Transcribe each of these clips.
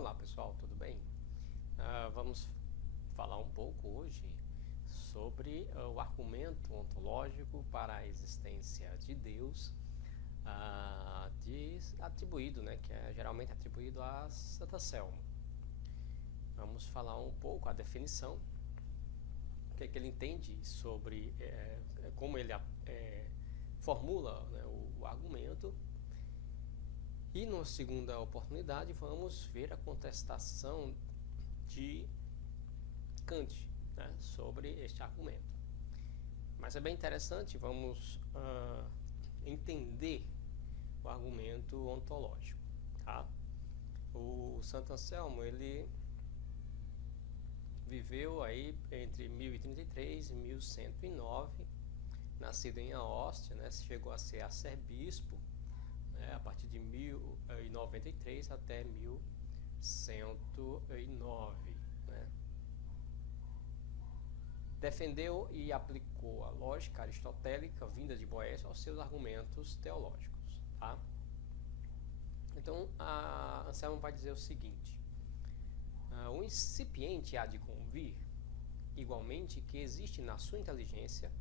Olá pessoal, tudo bem? Vamos falar um pouco hoje sobre o argumento ontológico para a existência de Deus, atribuído, que é geralmente atribuído a Santo Anselmo. Vamos falar um pouco a definição, o que ele entende sobre como ele formula, né, o argumento. E na segunda oportunidade vamos ver a contestação de Kant, né, sobre este argumento. Mas é bem interessante, vamos entender o argumento ontológico. Tá? O Santo Anselmo, ele viveu aí entre 1033 e 1109, nascido em Aóstia, né, chegou a ser arcebispo, a partir de 1093 até 1109. Né? Defendeu e aplicou a lógica aristotélica vinda de Boécio aos seus argumentos teológicos. Tá? Então, Anselmo vai dizer o seguinte: o incipiente há de convir, igualmente, que existe na sua inteligência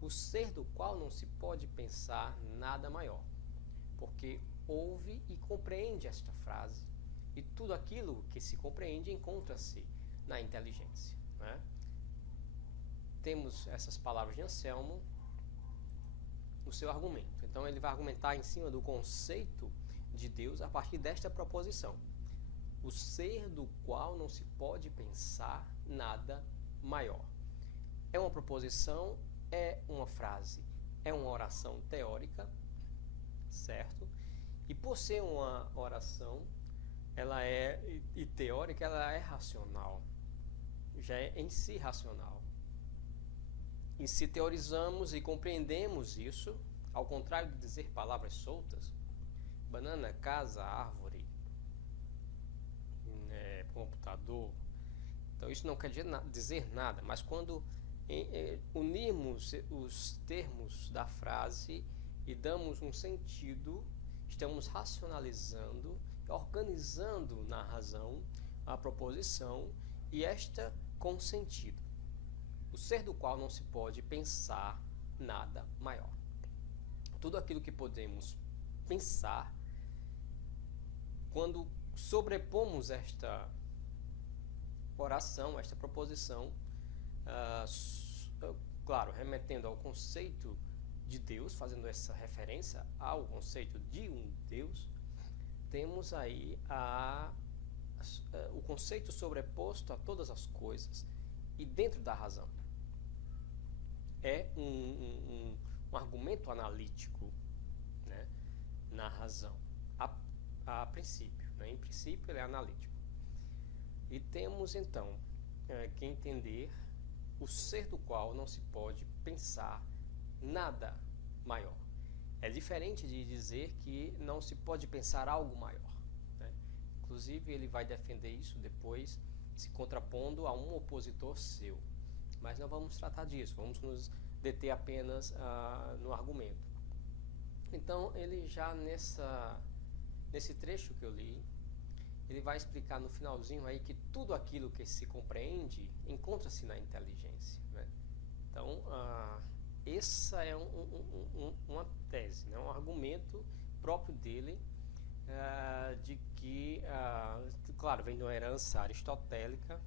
o ser do qual não se pode pensar nada maior, porque ouve e compreende esta frase, e tudo aquilo que se compreende encontra-se na inteligência. Né? Temos essas palavras de Anselmo, o seu argumento. Então ele vai argumentar em cima do conceito de Deus a partir desta proposição: o ser do qual não se pode pensar nada maior. É uma proposição, é uma frase, é uma oração teórica, certo? E por ser uma oração, ela é e teórica, ela é racional, já é em si racional. E se teorizamos e compreendemos isso, ao contrário de dizer palavras soltas, banana, casa, árvore, computador, então isso não quer dizer nada, mas quando unirmos os termos da frase e damos um sentido, estamos racionalizando, organizando na razão a proposição, e esta com sentido. O ser do qual não se pode pensar nada maior. Tudo aquilo que podemos pensar, quando sobrepomos esta oração, esta proposição, claro, remetendo ao conceito de Deus, fazendo essa referência ao conceito de um Deus, temos aí o conceito sobreposto a todas as coisas e dentro da razão. É um argumento analítico, né, na razão, a princípio. Né? Em princípio ele é analítico. E temos então que entender o ser do qual não se pode pensar nada maior. É diferente de dizer que não se pode pensar algo maior. Né? Inclusive ele vai defender isso depois, se contrapondo a um opositor seu. Mas não vamos tratar disso, vamos nos deter apenas no argumento. Então ele já nesse trecho que eu li, ele vai explicar no finalzinho aí que tudo aquilo que se compreende encontra-se na inteligência. Né? Então, essa é uma tese, né? Um argumento próprio dele, de que, claro, vem de uma herança aristotélica,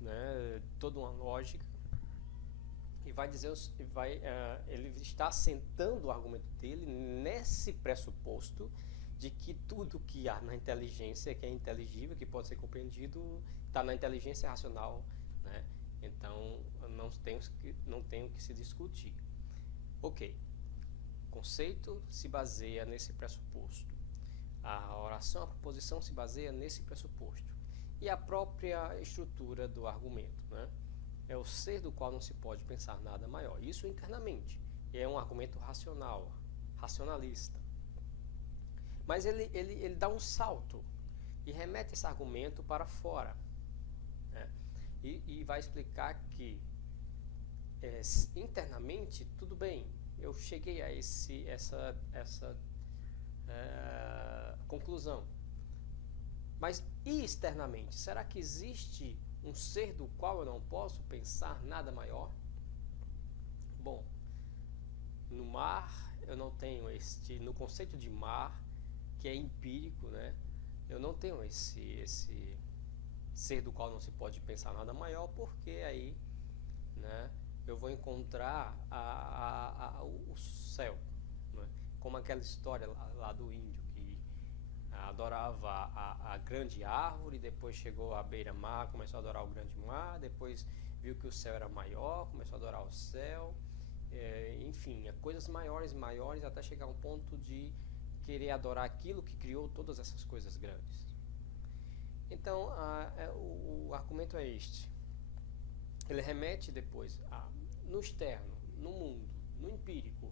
né? Toda uma lógica, e vai dizer, ele está assentando o argumento dele nesse pressuposto de que tudo que há na inteligência, que é inteligível, que pode ser compreendido, está na inteligência racional, né? Então não tem o que se discutir. Ok, o conceito se baseia nesse pressuposto, a oração, a proposição se baseia nesse pressuposto, e a própria estrutura do argumento, né? É o ser do qual não se pode pensar nada maior, isso internamente, e é um argumento racional, racionalista. Mas ele dá um salto e remete esse argumento para fora, né? E vai explicar que internamente tudo bem, eu cheguei a essa conclusão, Mas e externamente? Será que existe um ser do qual eu não posso pensar nada maior? Bom, no mar eu não tenho no conceito de mar, que é empírico, né? Eu não tenho esse ser do qual não se pode pensar nada maior, porque aí, né, eu vou encontrar o céu, né? Como aquela história lá do índio que adorava a grande árvore, depois chegou à beira-mar, começou a adorar o grande mar, depois viu que o céu era maior, começou a adorar o céu, enfim, coisas maiores e maiores, até chegar a um ponto de querer adorar aquilo que criou todas essas coisas grandes. Então, o argumento é este. Ele remete depois no externo, no mundo, no empírico.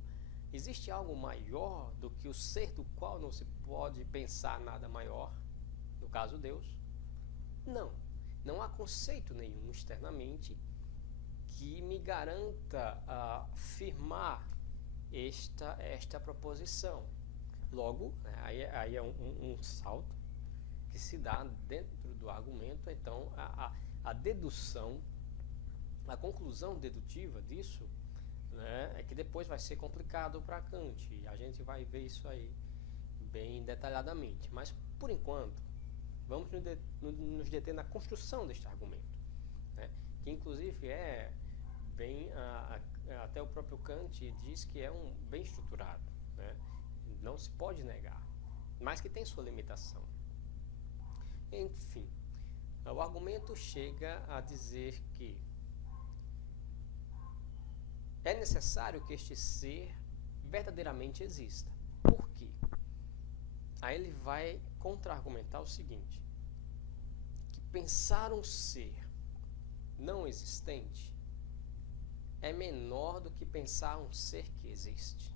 Existe algo maior do que o ser do qual não se pode pensar nada maior? No caso, Deus? Não. Não há conceito nenhum externamente que me garanta afirmar esta proposição. Logo, aí é um salto que se dá dentro do argumento. Então, a dedução, a conclusão dedutiva disso, né, é que depois vai ser complicado para Kant, e a gente vai ver isso aí bem detalhadamente. Mas, por enquanto, vamos nos deter na construção deste argumento, né, que inclusive é bem, até o próprio Kant diz que é bem estruturado, né, não se pode negar, mas que tem sua limitação. Enfim, o argumento chega a dizer que é necessário que este ser verdadeiramente exista. Por quê? Aí ele vai contra-argumentar o seguinte, que pensar um ser não existente é menor do que pensar um ser que existe.